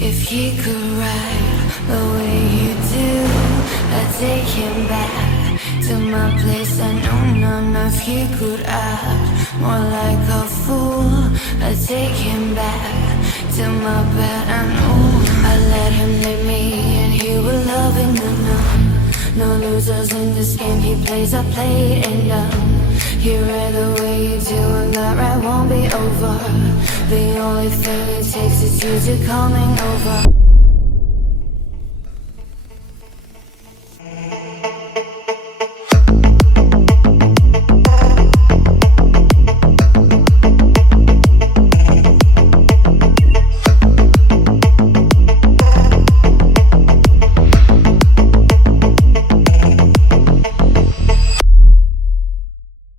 If he could ride the way you do, I'd take him back to my place. I know none of he could act more like a fool. I'd take him back to my bed. I know I let him lead me and he was loving the numb. No losers in this game, he plays, I play and he read the way you do and that right won't be over. The only thing it takes is you to coming over.